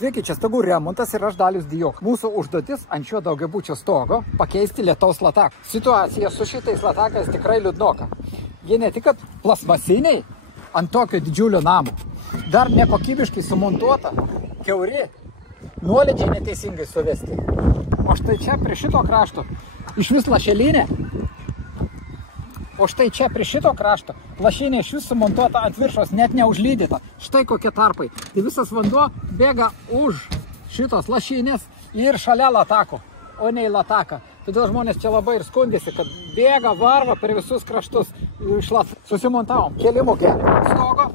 Sveiki, čia stogų remontas ir aš Dalius Dijok. Mūsų užduotis ant šio daugiabučio stogo pakeisti lietaus lataką. Situacija su šitais latakais tikrai liūdnoka. Jie ne tik kad plasmasiniai ant tokio didžiulio namo, dar nekokybiškai sumontuota, kiauri, nuolydžiai neteisingai suvesti. O štai čia prie šito krašto iš vis lašelinė. O štai čia prie šito krašto lašinė iš vis sumontuota ant viršos, net neužlydyta. Štai kokie tarpai. Tai visas vanduo bėga už šitos lašinės ir šalia latako, o ne į lataką. Todėl žmonės čia labai ir skundėsi, kad bėga varva per visus kraštus. Susimontavom kelimo kelią stogo,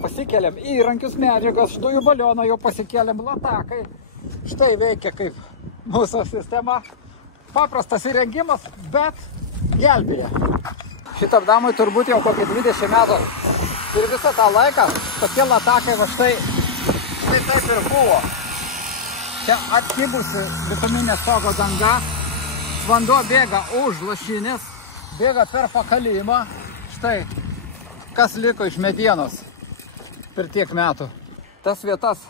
pasikeliam įrankius, medžiagas, dujų balioną jau pasikeliam, latakai. Štai veikia kaip mūsų sistema. Paprastas įrengimas, bet gelbėja. Šitam namui turbūt jau kokį 20 metų. Ir visą tą laiką tokie latakai va štai taip ir buvo. Čia atkibusi bituminė stogo danga. Vanduo bėga už lašinės, bėga per pakalimą. Štai, kas liko iš medienos per tiek metų. Tas vietas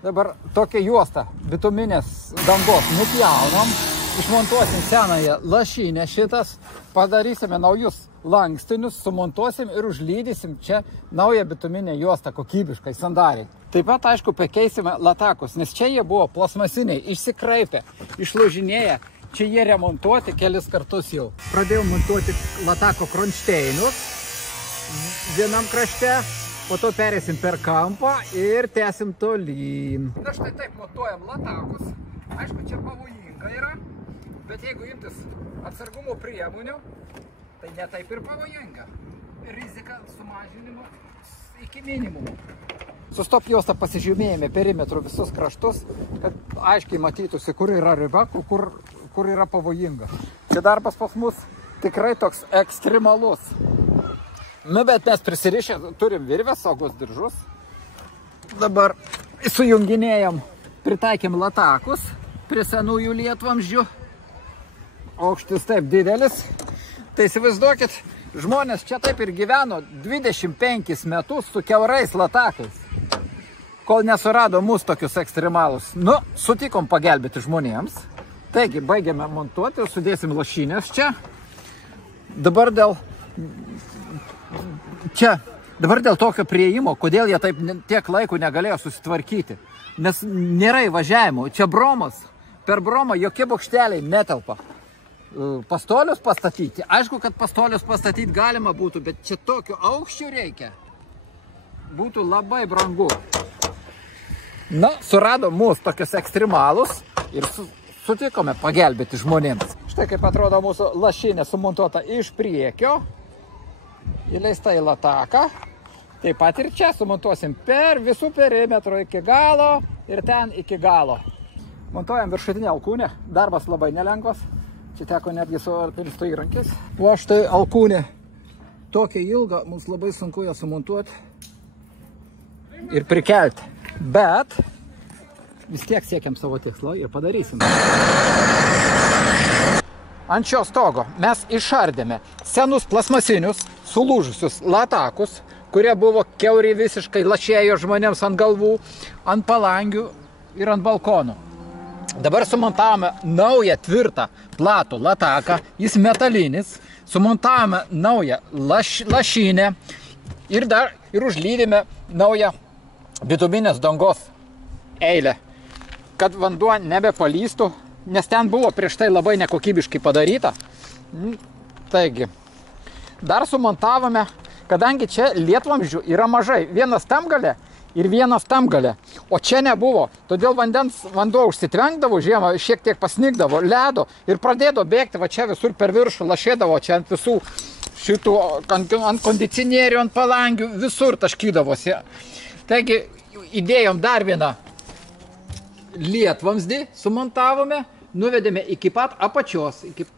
dabar tokia juosta bituminės dangos nupjaunam. Išmontuosim senąją lašinę šitas, padarysime naujus lankstinius, sumontuosim ir užlydysim čia naują bituminę juostą kokybiškai, sandariai. Taip pat, aišku, pakeisime latakus, nes čia jie buvo plasmasiniai, išsikraipę, išlaužinėję. Čia jie remontuoti kelis kartus jau. Pradėjau montuoti latako kronšteinus vienam krašte, po to perėsim per kampą ir tęsim tolyn. Na štai taip montuojam latakus. Aišku, čia pavojinga yra. Bet jeigu imtis atsargumo priemonių, tai ne taip ir pavojinga. Rizika sumažinimo iki minimumo. Su stop juosta pasižymėjome perimetrų visus kraštus, kad aiškiai matytųsi, kur yra riba, kur yra pavojinga. Čia darbas pas mus tikrai toks ekstremalus. Nu, bet mes prisirišę turim virvės, saugos diržus. Dabar sujunginėjom, pritaikėm latakus prie senųjų lietvamzdžių. Aukštis taip didelis, tai įsivaizduokit, žmonės čia taip ir gyveno 25 metus su kiaurais latakais, kol nesurado mūsų tokius ekstremalus. Nu, sutikom pagelbėti žmonėms, taigi baigėme montuoti, sudėsim lašinės čia. Dabar dėl tokio prieimo, kodėl jie taip tiek laiko negalėjo susitvarkyti, nes nėra įvažiavimo, čia bromas, per bromą jokie bokšteliai netelpa. Pastolius pastatyti. Aišku, kad pastolius pastatyti galima būtų, bet čia tokio aukščio reikia. Būtų labai brangu. Na, surado mūsų tokius ekstremalus ir sutikome pagelbėti žmonėms. Štai kaip atrodo mūsų lašinė sumontuota iš priekio. Įleista į lataką. Taip pat ir čia sumontuosim per visų perimetrų iki galo ir ten iki galo. Montuojam viršutinę alkūnę. Darbas labai nelengvas. Čia teko netgi su alpinisto įrankis. O štai alkūnė tokia ilga, mums labai sunku ją sumontuoti ir prikelti. Bet vis tiek siekiam savo tikslo ir padarysim. Ant šio stogo mes išardėme senus plasmasinius, sulūžusius latakus, kurie buvo kiauri visiškai, lašėjo žmonėms ant galvų, ant palangių ir ant balkonų. Dabar sumontavome naują tvirtą platų lataką, jis metalinis, sumontavome naują lašinę ir užlydėme naują bituminės dangos eilę, kad vanduo nebepalystų, nes ten buvo prieš tai labai nekokybiškai padaryta. Taigi, dar sumontavome, kadangi čia lietvamzdžių yra mažai, vienas tam gale ir vienas tam gale, o čia nebuvo, todėl vanduo užsitvenkdavo žiemą, šiek tiek pasnigdavo, ledo ir pradėdavo bėgti, va čia visur per viršų, lašėdavo čia ant visų šitų, ant kondicionierių, ant palangių, visur taškydavosi. Taigi įdėjom dar vieną lietvamzdį, sumontavome, nuvedėme iki pat apačios, iki